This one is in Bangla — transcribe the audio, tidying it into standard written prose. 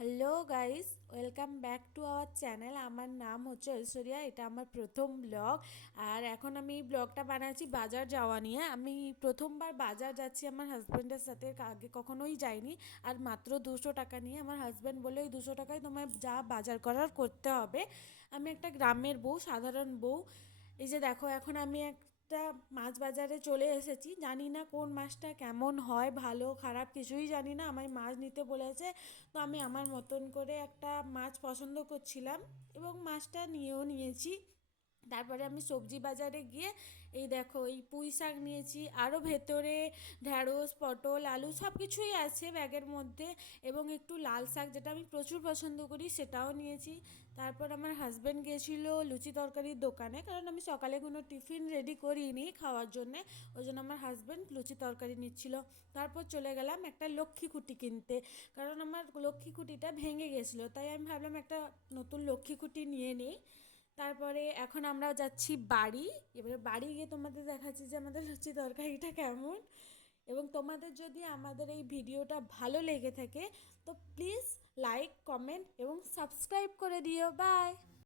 Hello guys, welcome back to our channel. আমার নাম হচ্ছে ঐশ্বরিয়া, এটা আমার প্রথম ব্লগ। আর এখন আমি এই ব্লগটা বানাচ্ছি বাজার যাওয়া নিয়ে। আমি প্রথমবার বাজার যাচ্ছি আমার হাজব্যান্ডের সাথে, আগে কখনোই যাইনি। আর মাত্র 200 টাকা নিয়ে, আমার হাজব্যান্ড বলে এই 200 টাকায় তোমায় যা বাজার করার করতে হবে। আমি একটা গ্রামের বউ, সাধারণ বউ। এই যে দেখো, এখন আমি একটা মাছ বাজারে চলে এসেছি। জানি না কোন মাছটা কেমন হয়, ভালো খারাপ কিছুই জানি না। আমায় মাছ নিতে বলেছে, তো আমি আমার মতন করে একটা মাছ পছন্দ করছিলাম এবং মাছটা নিয়েও নিয়েছি। তারপরে আমি সবজি বাজারে গিয়ে এই দেখো এই পুঁই শাক নিয়েছি, আরও ভেতরে ঢ্যাঁড়স, পটল, আলু সব কিছুই আছে ব্যাগের মধ্যে, এবং একটু লাল শাক যেটা আমি প্রচুর পছন্দ করি সেটাও নিয়েছি। তারপর আমার হাজব্যান্ড গিয়েছিল লুচি তরকারির দোকানে, কারণ আমি সকালে কোনো টিফিন রেডি করিনি খাওয়ার জন্যে, ওই জন্য আমার হাজব্যান্ড লুচি তরকারি নিচ্ছিল। তারপর চলে গেলাম একটা লক্ষ্মী খুঁটি কিনতে, কারণ আমার লক্ষ্মী খুঁটিটা ভেঙে গেছিলো, তাই আমি ভাবলাম একটা নতুন লক্ষ্মী খুঁটি নিয়ে নিই। তারপরে এখন আমরা যাচ্ছি বাড়ি। এবারে বাড়ি গিয়ে তোমাদের দেখাচ্ছি যে আমাদের লুচি তরকারিটা কেমন। এবং তোমাদের যদি আমাদের এই ভিডিওটা ভালো লেগে থাকে তো প্লিজ লাইক, কমেন্ট এবং সাবস্ক্রাইব করে দিও। বাই।